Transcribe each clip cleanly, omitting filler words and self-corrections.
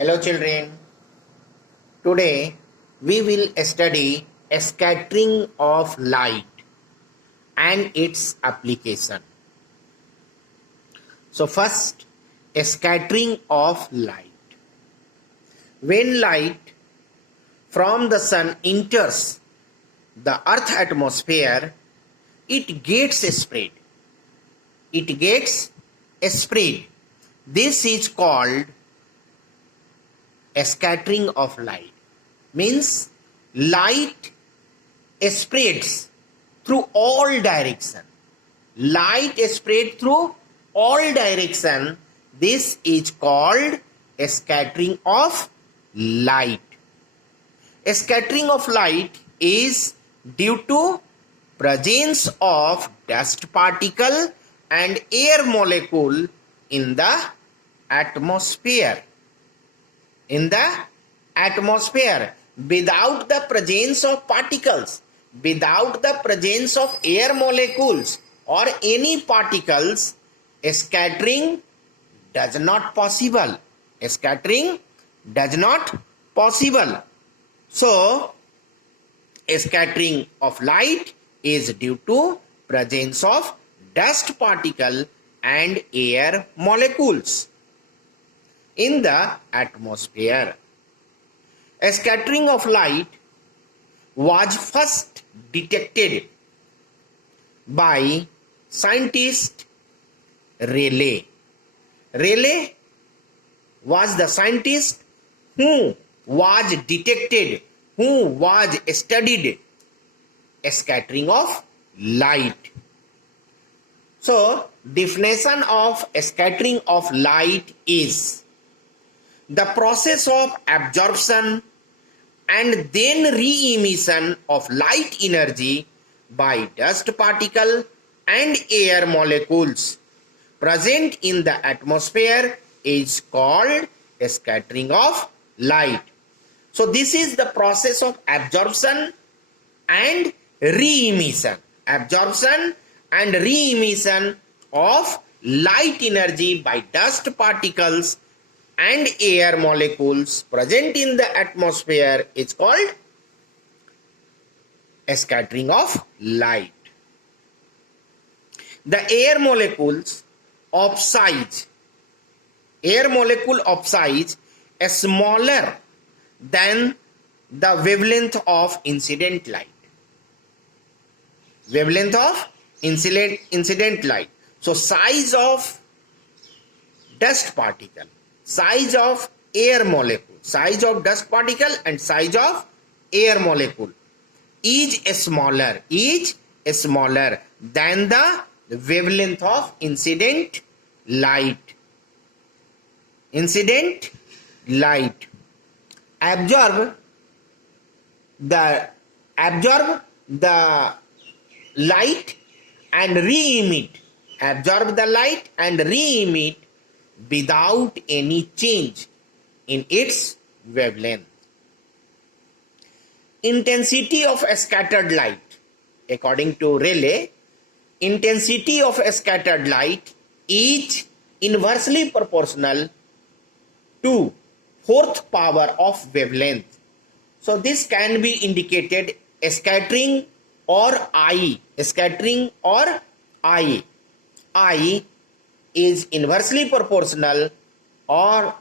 Hello children, today we will study a scattering of light and its application. So first, a scattering of light. When light from the sun enters the earth atmosphere, it gets spread. It gets spread. This is called a scattering of light. Means light spreads through all direction. Light spread through all direction. This is called a scattering of light. A scattering of light is due to presence of dust particle and air molecule in the atmosphere. In the atmosphere, without the presence of particles, without the presence of air molecules or any particles, a scattering does not possible. A scattering does not possible. So, a scattering of light is due to presence of dust particle and air molecules in the atmosphere. A scattering of light was first detected by scientist Rayleigh. Rayleigh was the scientist who was detected, who was studied a scattering of light. So, definition of a scattering of light is the process of absorption and then re-emission of light energy by dust particle and air molecules present in the atmosphere is called a scattering of light. So this is the process of absorption and re-emission. Absorption and re-emission of light energy by dust particles and air molecules present in the atmosphere is called a scattering of light. The air molecules of size is smaller than the wavelength of incident light. Wavelength of incident light. So size of dust particle, size of air molecule, size of dust particle and size of air molecule is smaller than the wavelength of incident light. Incident light absorb the light and re-emit. Absorb the light and re-emit without any change in its wavelength. Intensity of a scattered light. According to Rayleigh, intensity of a scattered light is inversely proportional to fourth power of wavelength. So this can be indicated a scattering or I. A scattering or I. I is inversely proportional 1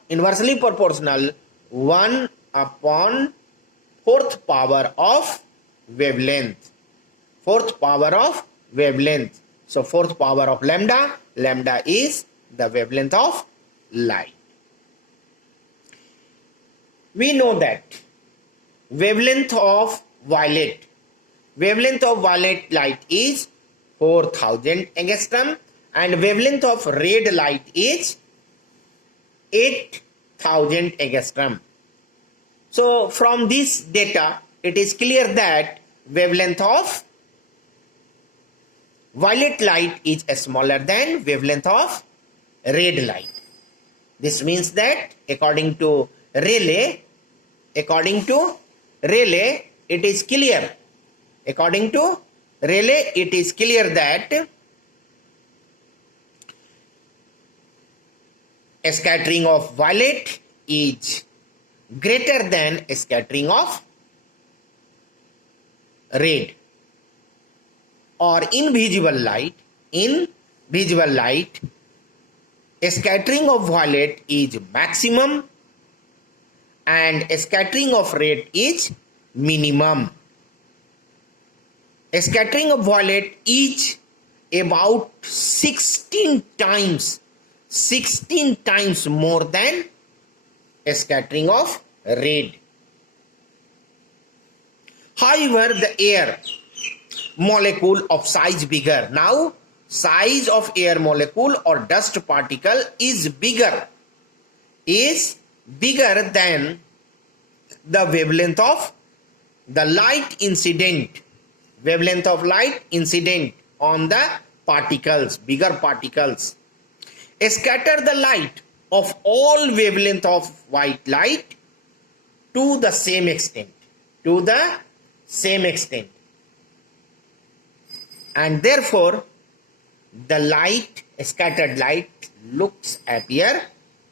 upon fourth power of wavelength. Fourth power of wavelength. So fourth power of lambda. Lambda is the wavelength of light. We know that wavelength of violet light is 4000 angstrom and wavelength of red light is 8000 angstrom. So from this data it is clear that wavelength of violet light is smaller than wavelength of red light. This means that according to Rayleigh, it is clear. According to Rayleigh, it is clear that a scattering of violet is greater than scattering of red. Or in visible light, scattering of violet is maximum and scattering of red is minimum. Scattering of violet is about 16 times more than scattering of red. However, the air molecule of size bigger. Now, size of air molecule or dust particle is bigger than the wavelength of the light incident. Wavelength of light incident on the particles, bigger particles. Scatter the light of all wavelength of white light to the same extent. And therefore, the light, scattered light, appear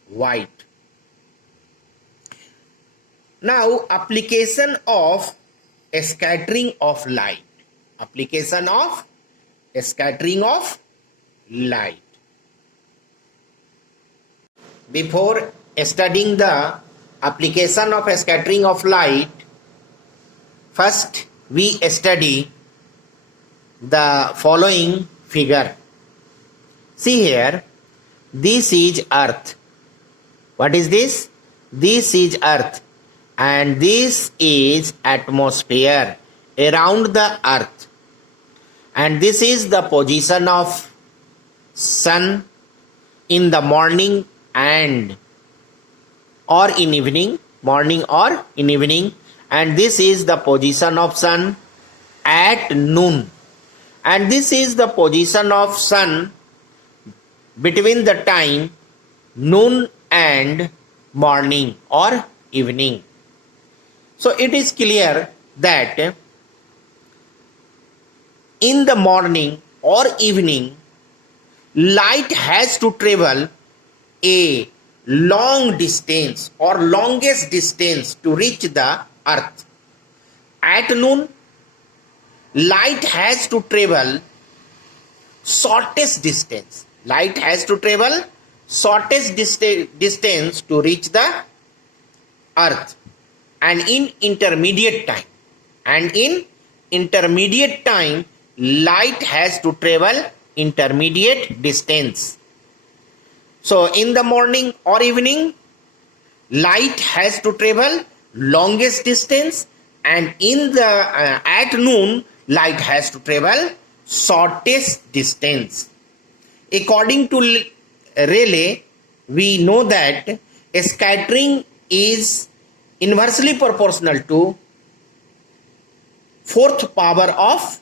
white. Now, application of scattering of light. Application of scattering of light. Before studying the application of scattering of light, first we study the following figure. See here, this is Earth. What is this? This is Earth, and this is atmosphere around the Earth. And this is the position of sun in the morning or in evening, and this is the position of sun at noon, and this is the position of sun between the time noon and morning or evening. So it is clear that in the morning or evening, light has to travel a long distance or longest distance to reach the Earth. At noon, light has to travel shortest distance. Light has to travel shortest distance to reach the Earth. And in intermediate time, light has to travel intermediate distance. So in the morning or evening, light has to travel longest distance, and in the at noon, light has to travel shortest distance. According to Rayleigh, we know that scattering is inversely proportional to fourth power of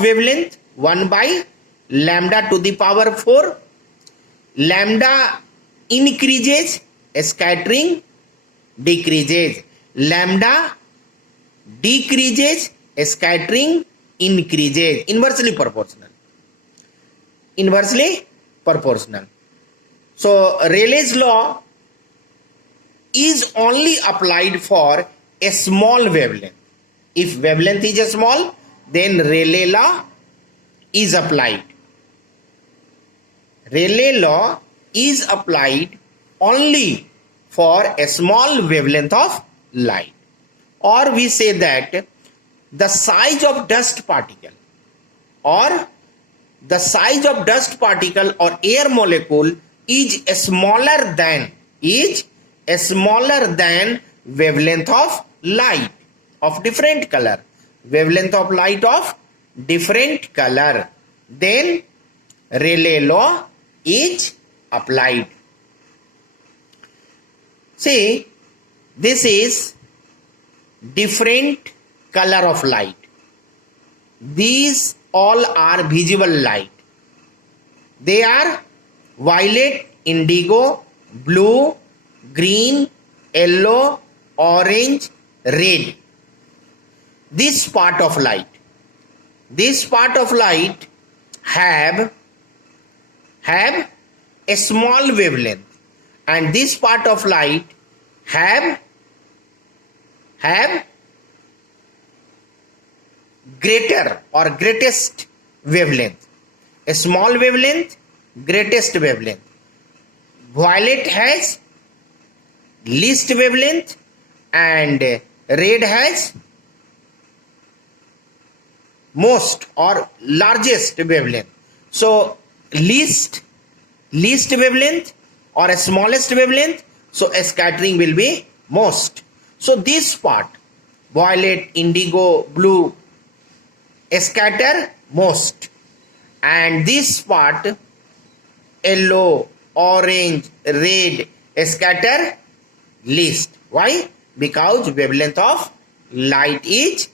wavelength 1 by lambda to the power 4. Lambda increases, scattering decreases. Lambda decreases, scattering increases. Inversely proportional. So Rayleigh's law is only applied for a small wavelength. If wavelength is small, then Rayleigh law is applied. Rayleigh law is applied only for a small wavelength of light. Or we say that the size of dust particle or air molecule is smaller than wavelength of light of different color. Wavelength of light of different color. Then Rayleigh law is applied. See, this is different color of light. These all are visible light. They are violet, indigo, blue, green, yellow, orange, red. This part of light have a small wavelength, and this part of light have greater or greatest wavelength. A small wavelength, greatest wavelength. Violet has least wavelength and red has most or largest wavelength. So least wavelength or a smallest wavelength, so a scattering will be most. So this part, violet, indigo, blue, scatter most, and this part, yellow, orange, red, scatter least. Why? Because wavelength of light is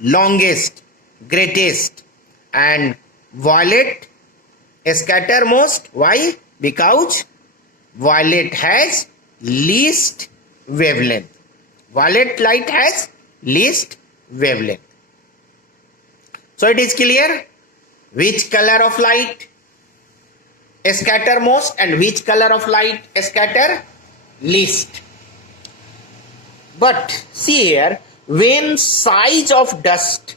longest, greatest, and violet scatter most. Why? Because violet has least wavelength. Violet light has least wavelength. So it is clear which color of light scatter most and which color of light scatter least. But see here, when size of dust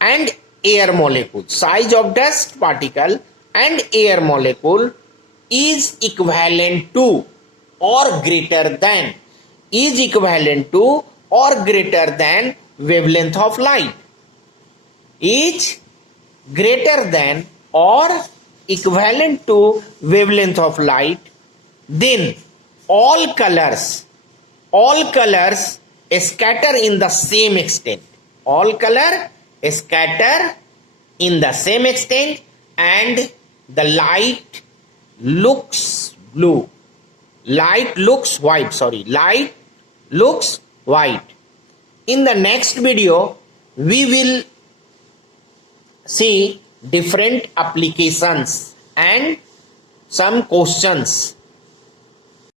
and air molecule, size of dust particle and air molecule is equivalent to or greater than, wavelength of light, is greater than or equivalent to wavelength of light, then all colors scatter in the same extent. All color scatter in the same extent and the light looks blue. Light looks white. In the next video, we will see different applications and some questions